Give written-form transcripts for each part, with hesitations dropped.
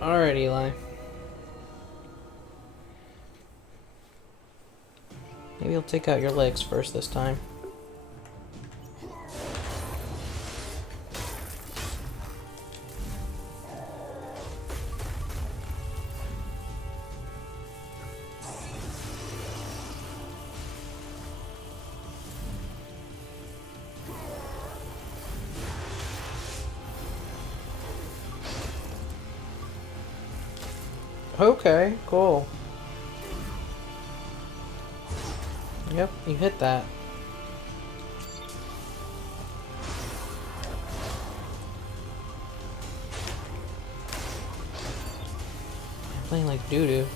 Alright, Eli. Maybe I'll take out your legs first this time. Okay, cool. Yep, you hit that. I'm playing like doo-doo.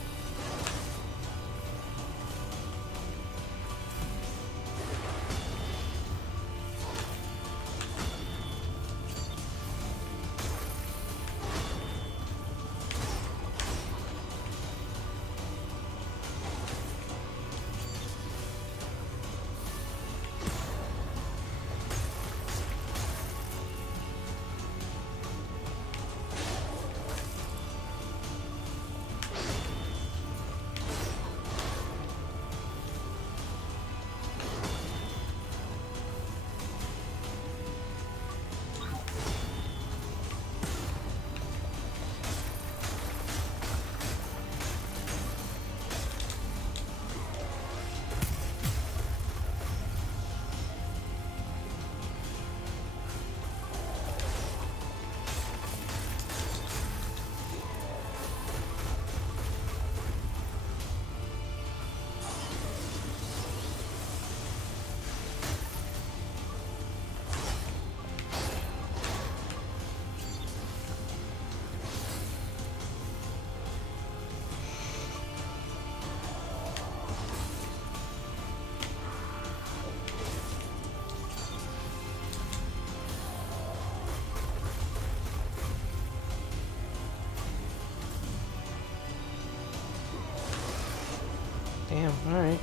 Damn, alright.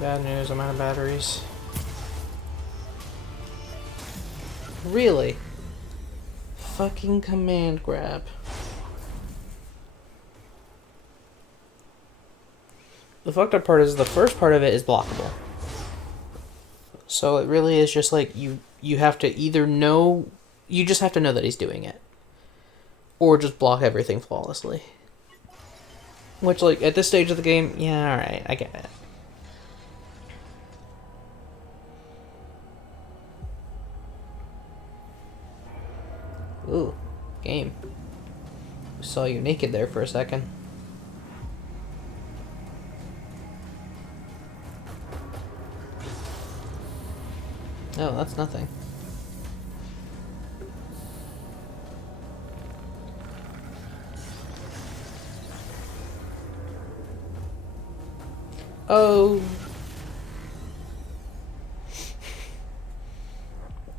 Bad news, I'm out of batteries. Really? Fucking command grab. The fucked up part is the first part of it is blockable. So it really is just like you have to either know, you just have to know that he's doing it. Or just block everything flawlessly. Which, like, at this stage of the game, yeah, alright, I get it. Ooh, game. Saw you naked there for a second. Oh, that's nothing. Oh.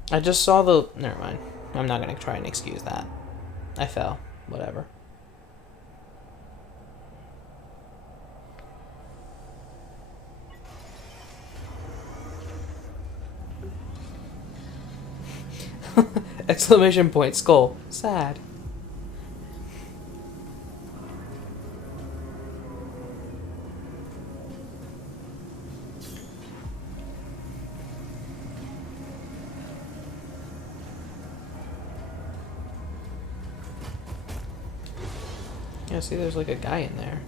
I just saw the... Never mind. I'm not going to try and excuse that. I fell. Whatever. Exclamation point, skull. Sad. Yeah, see, there's like a guy in there.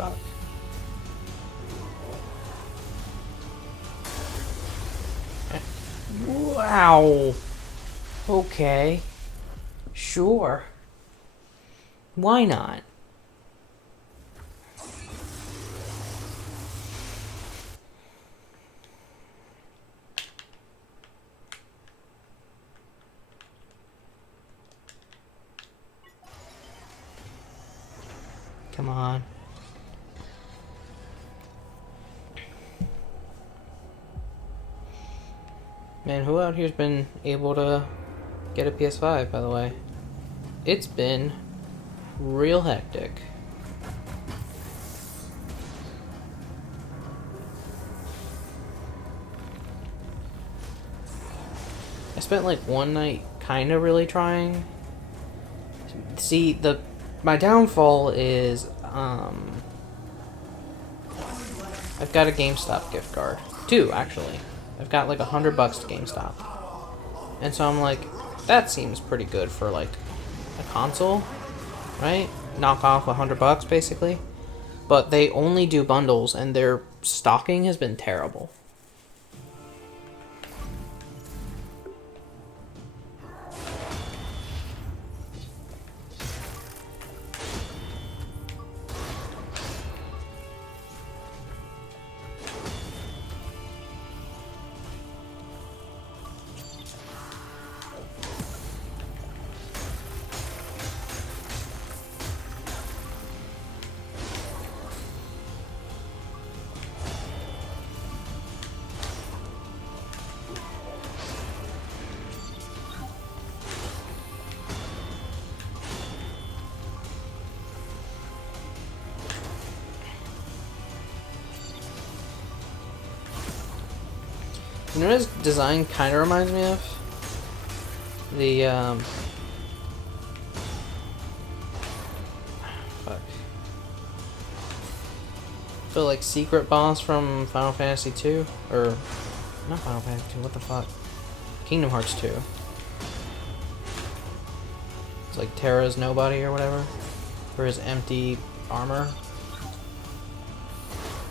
Fuck. Wow. Okay. Sure. Why not? Come on. Man, who out here's been able to get a PS5, by the way? It's been real hectic. I spent like one night kind of really trying. See, my downfall is I've got a GameStop gift card. 2, actually. I've got like $100 to GameStop. And so I'm like, that seems pretty good for like a console, right? Knock off $100 basically. But they only do bundles and their stocking has been terrible. You know what his design kind of reminds me of? The, fuck. I feel like secret boss from Final Fantasy 2? Or, not Final Fantasy 2, what the fuck? Kingdom Hearts 2. It's like Terra's Nobody or whatever. For his empty armor.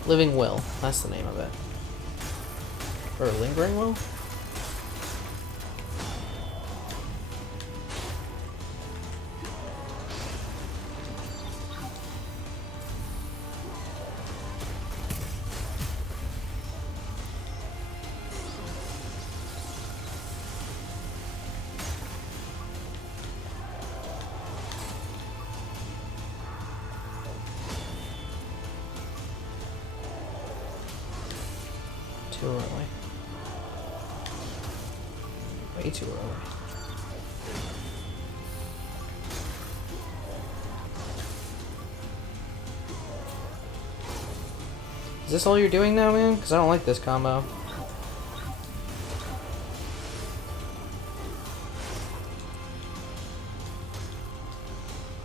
Living Will, that's the name of it. Or Lingering Will? Too early. Way too early. Is this all you're doing now, man? Because I don't like this combo.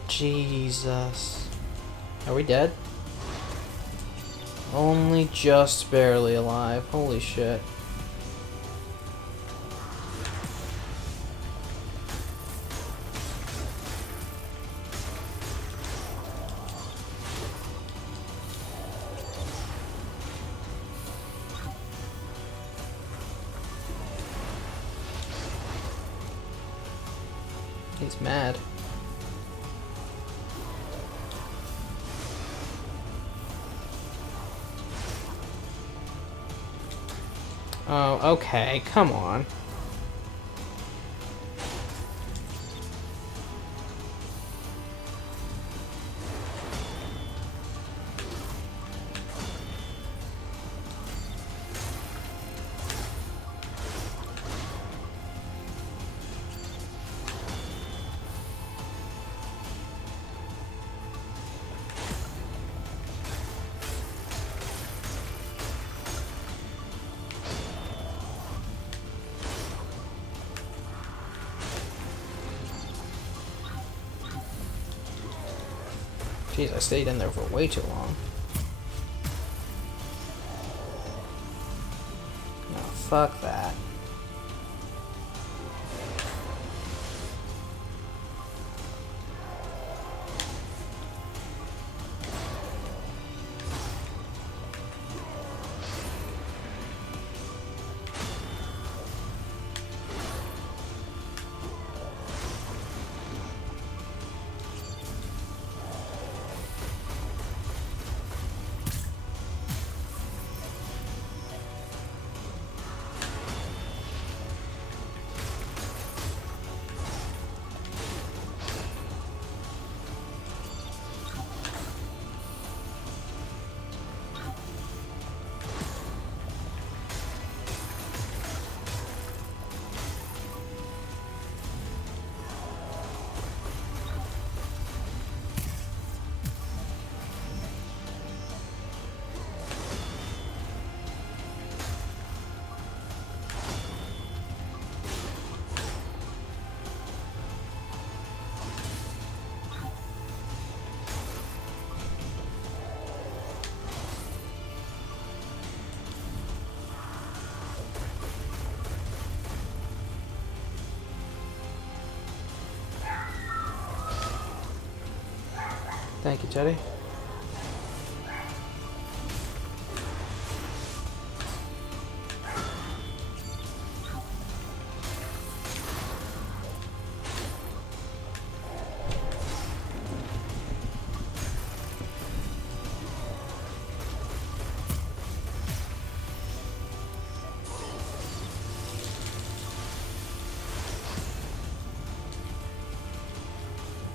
Jesus. Are we dead? Only just barely alive. Holy shit. He's mad. Oh, okay, come on. Jeez, I stayed in there for way too long. No, fuck that. Thank you, Teddy.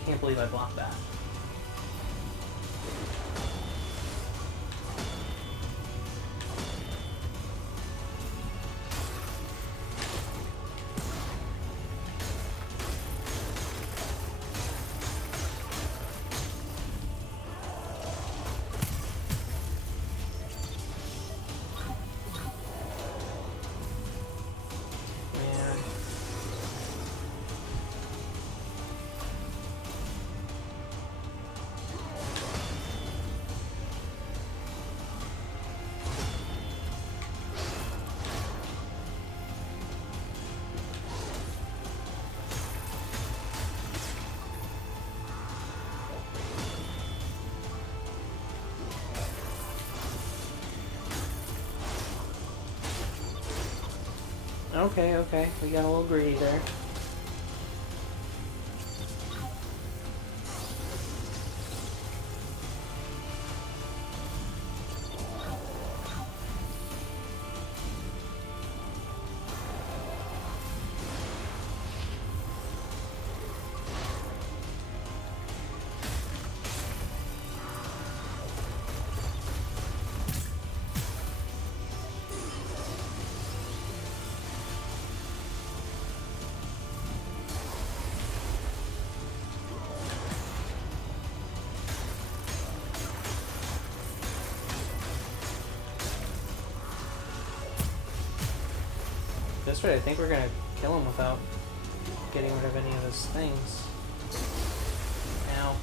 Can't believe I blocked that. Okay, we got a little greedy there. This way, I think we're gonna kill him without getting rid of any of his things. Ow.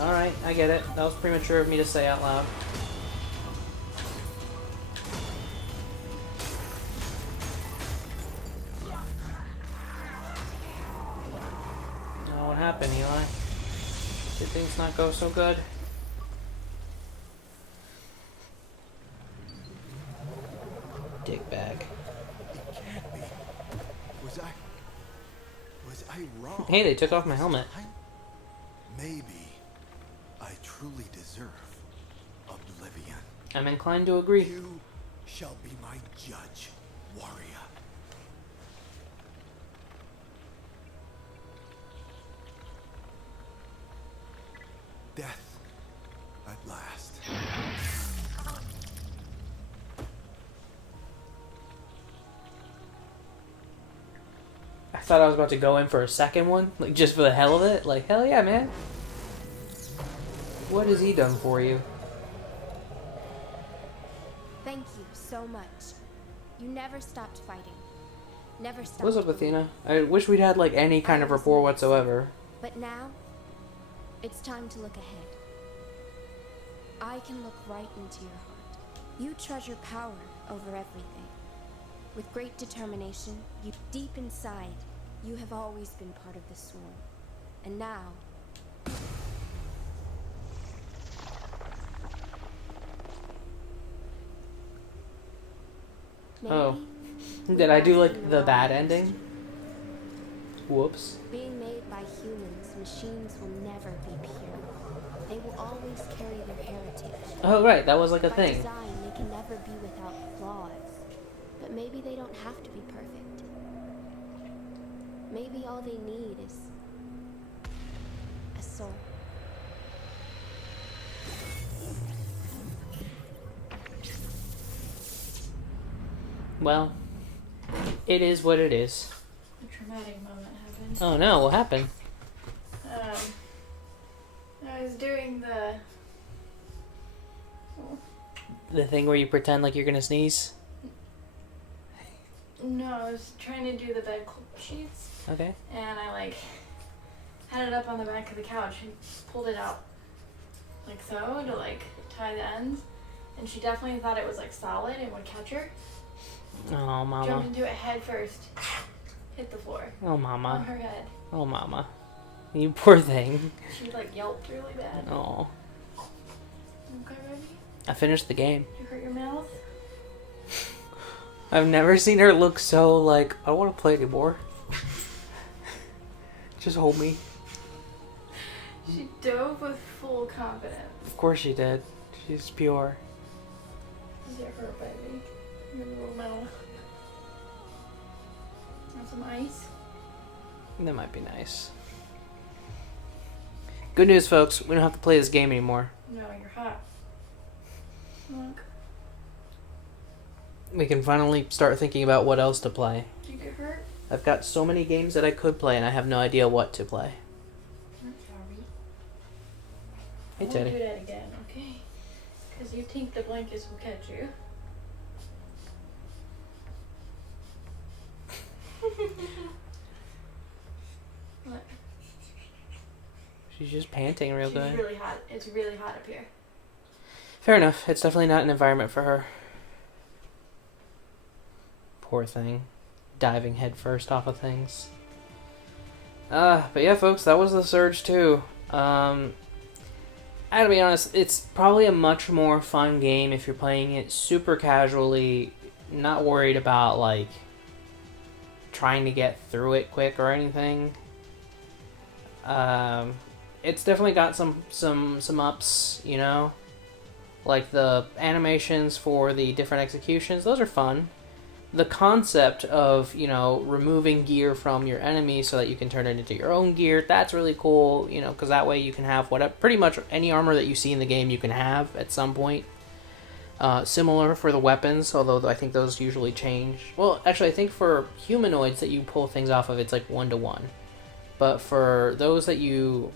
Alright, I get it. That was premature of me to say out loud. Oh, what happened, Eli? Did things not go so good? Dick bag. It can't be. Was I wrong? Hey, they took off my helmet. Maybe I truly deserve oblivion. I'm inclined to agree. You shall be my judge, warrior. Death at last. I thought I was about to go in for a second one, like just for the hell of it. Like, hell yeah, man. What has he done for you? Thank you so much. You never stopped fighting. Never stopped. What's up, believing. Athena? I wish we'd had like any kind of rapport whatsoever. But now, it's time to look ahead. I can look right into your heart. You treasure power over everything. With great determination, you deep inside, you have always been part of the Sworn. And now, maybe Oh. we Did I do asked like in the wrong bad question. ending? Whoops. Being made by humans, machines will never be pure. They will always carry their heritage. Oh right, that was like a By thing. design, they can never be without flaws. But maybe they don't have to be perfect. Maybe all they need is a soul. Well, it is what it is. A traumatic moment happened. Oh no, what happened? I was doing The thing where you pretend like you're gonna sneeze? I was trying to do the bed sheets, Okay. and I like had it up on the back of the couch and pulled it out like so to like tie the ends, and she definitely thought it was like solid and would catch her. Oh, Jumped mama. into it head first, hit the floor Oh, on mama. her head. Oh, mama. You poor thing. She like yelped really bad. Oh. Okay, ready? I finished the game. You hurt your mouth? I've never seen her look so like, I don't want to play anymore. Just hold me. She dove with full confidence. Of course she did. She's pure. Get hurt, baby. Your little mouth. Have some ice? That might be nice. Good news, folks. We don't have to play this game anymore. No, you're hot. Look. We can finally start thinking about what else to play. Did you get hurt? I've got so many games that I could play, and I have no idea what to play. I'm sorry. Hey, I won't Teddy. do that again, okay? Because you think the blankets will catch you. What? She's just panting real She's good. really hot. It's really hot up here. Fair enough. It's definitely not an environment for her. Poor thing. Diving headfirst off of things. But yeah, folks, that was The Surge 2. I gotta be honest, it's probably a much more fun game if you're playing it super casually, not worried about, like, trying to get through it quick or anything. It's definitely got some ups, you know? Like the animations for the different executions, those are fun. The concept of, you know, removing gear from your enemy so that you can turn it into your own gear, that's really cool, you know, because that way you can have whatever, pretty much any armor that you see in the game you can have at some point. Similar for the weapons, although I think those usually change. Well, actually, I think for humanoids that you pull things off of, it's like 1-to-1. But for those that you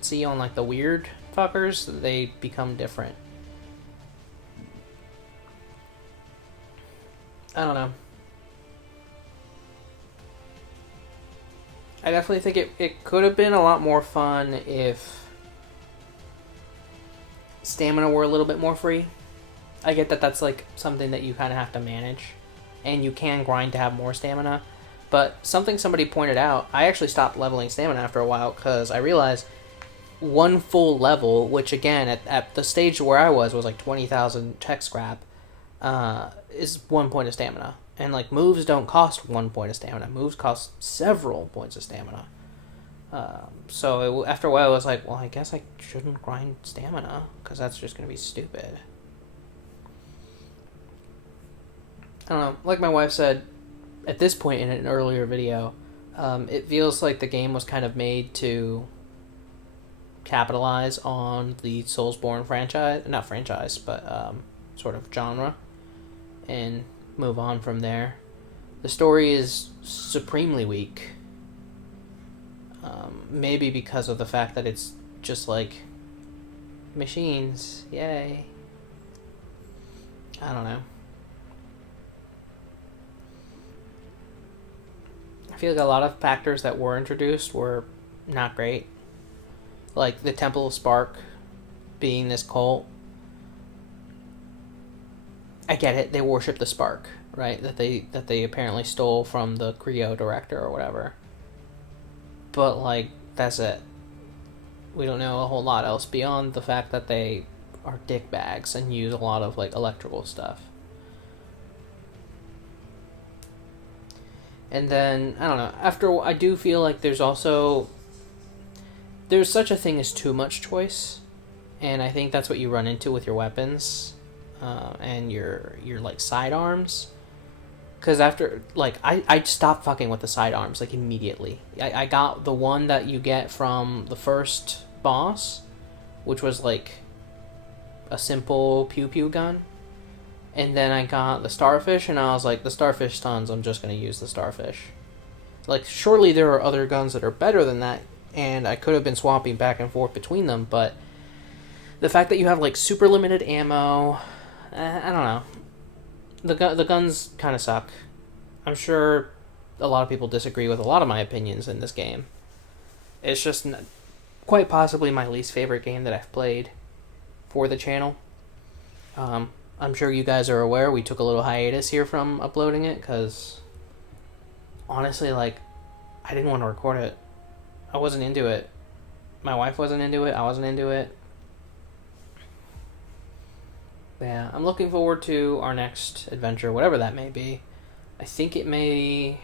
see on like the weird fuckers, they become different. I don't know. I definitely think it could have been a lot more fun if stamina were a little bit more free. I get that that's like something that you kind of have to manage, and you can grind to have more stamina. But something somebody pointed out, I actually stopped leveling stamina after a while because I realized one full level, which again at the stage where I was like 20,000 tech scrap, is 1 point of stamina. And like moves don't cost 1 point of stamina. Moves cost several points of stamina. So after a while I was like, well, I guess I shouldn't grind stamina because that's just going to be stupid. I don't know. Like my wife said at this point in an earlier video, it feels like the game was kind of made to capitalize on the Soulsborne franchise. Not franchise, but sort of genre. And move on from there. The story is supremely weak. Maybe because of the fact that it's just like machines. Yay. I don't know. I feel like a lot of factors that were introduced were not great. Like the Temple of Spark being this cult. I get it. They worship the spark, right? That they apparently stole from the Creo director or whatever. But like that's it. We don't know a whole lot else beyond the fact that they are dickbags and use a lot of like electrical stuff. And then I don't know. After I do feel like there's such a thing as too much choice, and I think that's what you run into with your weapons. And your like sidearms, because after like I stopped fucking with the sidearms like immediately. I got the one that you get from the first boss, which was like a simple pew pew gun, and then I got the starfish, and I was like, the starfish stuns, I'm just gonna use the starfish. Like surely there are other guns that are better than that, and I could have been swapping back and forth between them, but the fact that you have like super limited ammo. I don't know. The guns kind of suck. I'm sure a lot of people disagree with a lot of my opinions in this game. It's just quite possibly my least favorite game that I've played for the channel. I'm sure you guys are aware we took a little hiatus here from uploading it because honestly, like, I didn't want to record it. I wasn't into it. My wife wasn't into it. I wasn't into it. Yeah, I'm looking forward to our next adventure, whatever that may be. I think it may...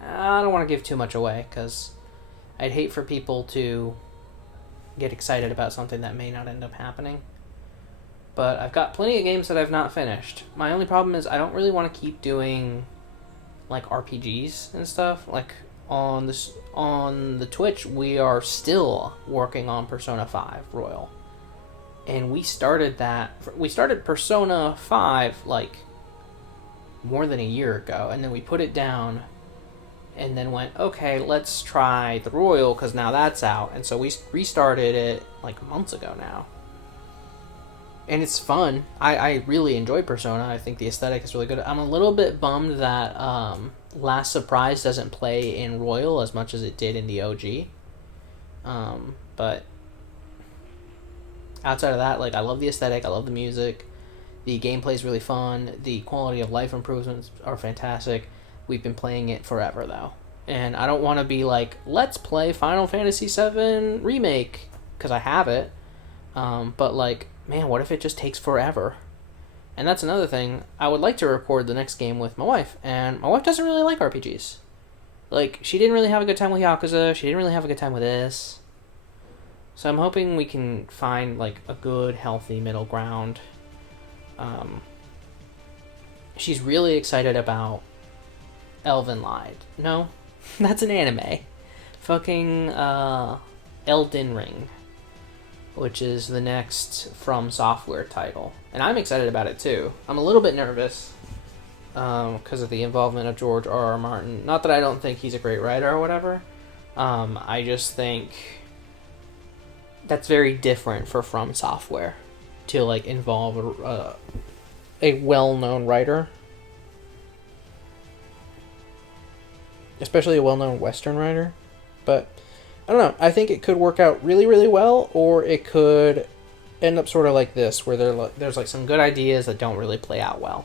I don't want to give too much away, because I'd hate for people to get excited about something that may not end up happening. But I've got plenty of games that I've not finished. My only problem is I don't really want to keep doing, like, RPGs and stuff. Like, on the Twitch, we are still working on Persona 5 Royal. And we started Persona 5, like, more than a year ago. And then we put it down and then went, okay, let's try the Royal, because now that's out. And so we restarted it, like, months ago now. And it's fun. I really enjoy Persona. I think the aesthetic is really good. I'm a little bit bummed that Last Surprise doesn't play in Royal as much as it did in the OG. But outside of that, like, I love the aesthetic. I love the music. The gameplay is really fun. The quality of life improvements are fantastic. We've been playing it forever, though. And I don't want to be like, let's play Final Fantasy VII Remake, because I have it. But, like, man, what if it just takes forever? And that's another thing. I would like to record the next game with my wife, and my wife doesn't really like RPGs. Like, she didn't really have a good time with Yakuza. She didn't really have a good time with this. So I'm hoping we can find, like, a good, healthy middle ground. She's really excited about Elven Lied. No, that's an anime. Fucking Elden Ring, which is the next From Software title. And I'm excited about it too. I'm a little bit nervous because of the involvement of George R.R. Martin. Not that I don't think he's a great writer or whatever. I just think that's very different for From Software to, like, involve a well-known writer. Especially a well-known Western writer. But I don't know. I think it could work out really, really well, or it could end up sort of like this, where there's like some good ideas that don't really play out well.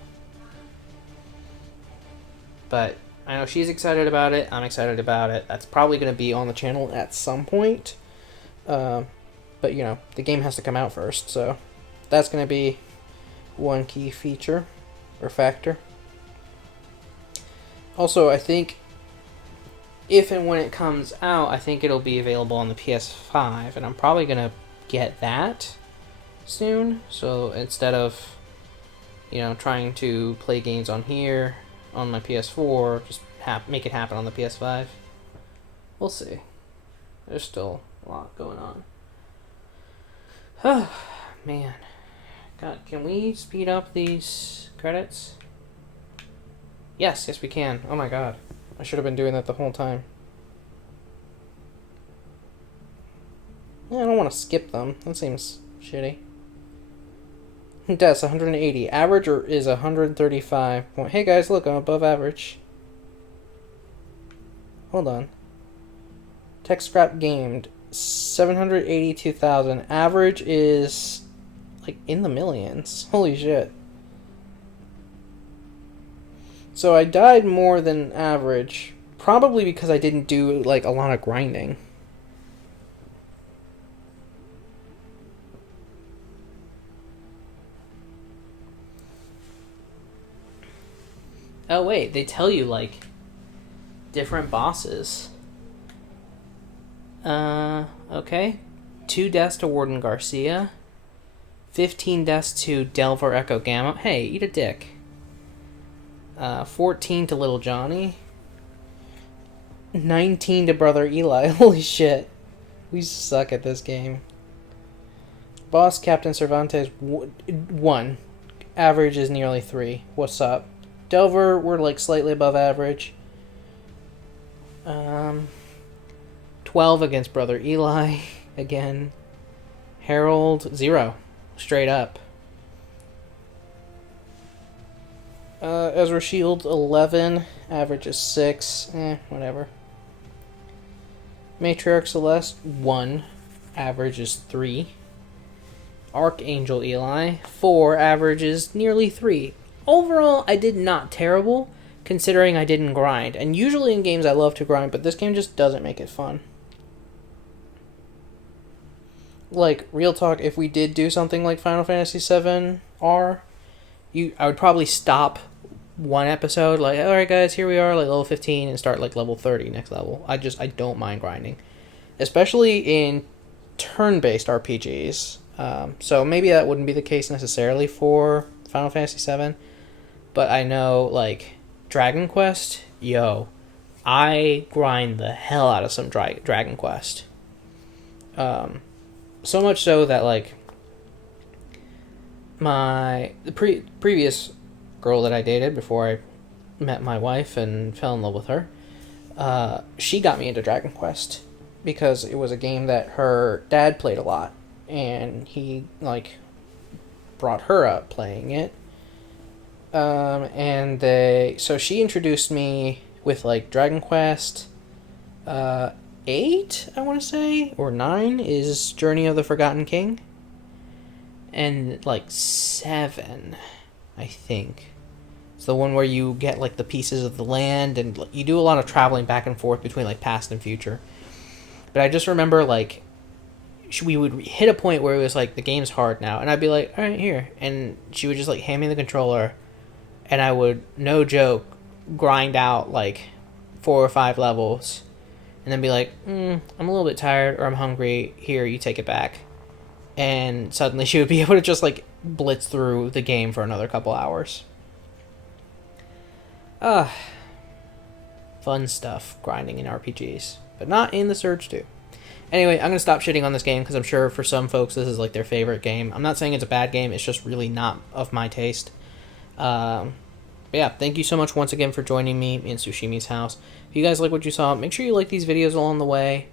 But I know she's excited about it. I'm excited about it. That's probably going to be on the channel at some point. But, you know, the game has to come out first, so that's going to be one key feature or factor. Also, I think if and when it comes out, I think it'll be available on the PS5, and I'm probably going to get that soon. So instead of, you know, trying to play games on here, on my PS4, just make it happen on the PS5. We'll see. There's still a lot going on. Oh, man. God, can we speed up these credits? Yes, we can. Oh my god. I should have been doing that the whole time. Yeah, I don't want to skip them. That seems shitty. Deaths, 180. Average is 135. Hey guys, look, I'm above average. Hold on. Tech scrap gamed, 782,000. Average is, like, in the millions. Holy shit. So I died more than average, probably because I didn't do, like, a lot of grinding. Oh wait, they tell you, like, different bosses. Okay. 2 deaths to Warden Garcia. 15 deaths to Delver Echo Gamma. Hey, eat a dick. 14 to Little Johnny. 19 to Brother Eli. Holy shit. We suck at this game. Boss Captain Cervantes, 1. Average is nearly 3. What's up? Delver, we're, like, slightly above average. 12 against Brother Eli. Again. Harold, 0. Straight up. Ezra Shield, 11. Average is 6. Whatever. Matriarch Celeste, 1. Average is 3. Archangel Eli, 4. Average is nearly 3. Overall, I did not terrible, considering I didn't grind. And usually in games I love to grind, but this game just doesn't make it fun. like, real talk, if we did do something like Final Fantasy VII R, I would probably stop one episode, like, alright guys, here we are, like, level 15, and start, like, level 30 next level. I don't mind grinding. Especially in turn-based RPGs. So maybe that wouldn't be the case necessarily for Final Fantasy VII, but I know, like, Dragon Quest, I grind the hell out of some Dragon Quest. So much so that, like, the previous girl that I dated before I met my wife and fell in love with her, she got me into Dragon Quest because it was a game that her dad played a lot, and he, like, brought her up playing it. So she introduced me with, like, Dragon Quest 8, I want to say, or 9 is Journey of the Forgotten King, and, like, 7, I think. It's the one where you get, like, the pieces of the land, and you do a lot of traveling back and forth between, like, past and future. But I just remember, like, we would hit a point where it was, like, the game's hard now, and I'd be like, alright, here. And she would just, like, hand me the controller, and I would, no joke, grind out, like, 4 or 5 levels, and then be like, I'm a little bit tired, or I'm hungry, here, you take it back. And suddenly she would be able to just, like, blitz through the game for another couple hours. Fun stuff, grinding in RPGs. But not in the Surge 2. Anyway, I'm going to stop shitting on this game, because I'm sure for some folks this is, like, their favorite game. I'm not saying it's a bad game, it's just really not of my taste. But yeah, thank you so much once again for joining me in Tsushimi's house. If you guys like what you saw, make sure you like these videos along the way.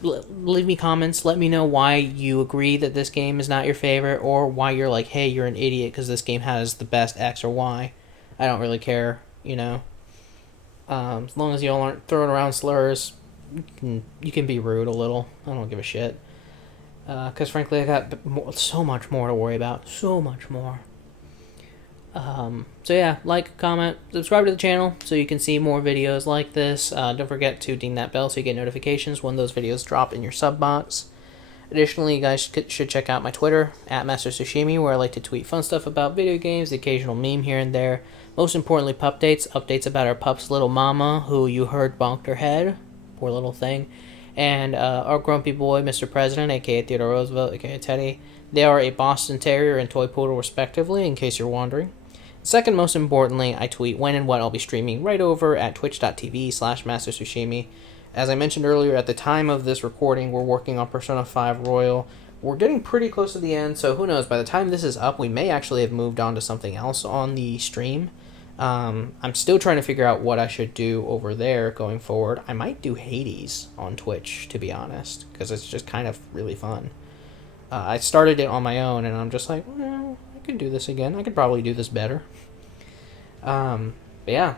Leave me comments. Let me know why you agree that this game is not your favorite, or why you're like, hey, you're an idiot because this game has the best X or Y. I don't really care, you know. As long as you all aren't throwing around slurs, you can be rude a little. I don't give a shit. Because frankly, I got so much more to worry about. So much more. So yeah, like, comment, subscribe to the channel so you can see more videos like this. Don't forget to ding that bell so you get notifications when those videos drop in your sub box. Additionally, you guys should check out my Twitter, @MasterSushimi, where I like to tweet fun stuff about video games, the occasional meme here and there. Most importantly, updates about our pup's little mama, who you heard bonked her head. Poor little thing. And our grumpy boy, Mr. President, aka Theodore Roosevelt, aka Teddy. They are a Boston Terrier and Toy Poodle, respectively, in case you're wondering. Second, most importantly, I tweet when and what I'll be streaming right over at twitch.tv/MasterSushimi. As I mentioned earlier, at the time of this recording, we're working on Persona 5 Royal. We're getting pretty close to the end, so who knows, by the time this is up, we may actually have moved on to something else on the stream. I'm still trying to figure out what I should do over there going forward. I might do Hades on Twitch, to be honest, because it's just kind of really fun. I started it on my own, and I'm just like, well, I could do this again. I could probably do this better. But yeah.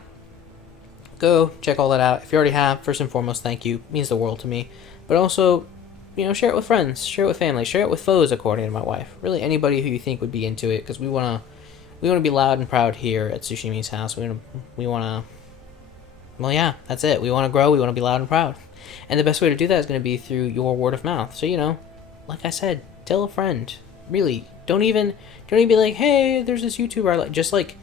Go check all that out. If you already have, first and foremost, thank you. It means the world to me. But also, you know, share it with friends, share it with family, share it with foes, according to my wife. Really, anybody who you think would be into it, because we want to be loud and proud here at Tsushimi's house. We want to, well, yeah, that's it. We want to grow. We want to be loud and proud. And the best way to do that is going to be through your word of mouth. So, you know, like I said, tell a friend. Really, don't even be like, hey, there's this YouTuber I like. Just like,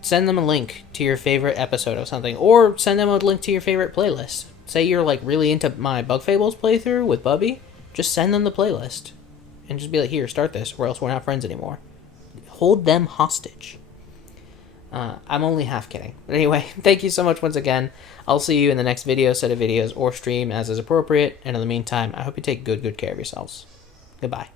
send them a link to your favorite episode of something, or send them a link to your favorite playlist. Say you're like really into my Bug Fables playthrough with Bubby, just send them the playlist and just be like, here, start this, or else we're not friends anymore. Hold them hostage. I'm only half kidding. But anyway, thank you so much once again. I'll see you in the next video, set of videos, or stream as is appropriate. And in the meantime, I hope you take good care of yourselves. Goodbye.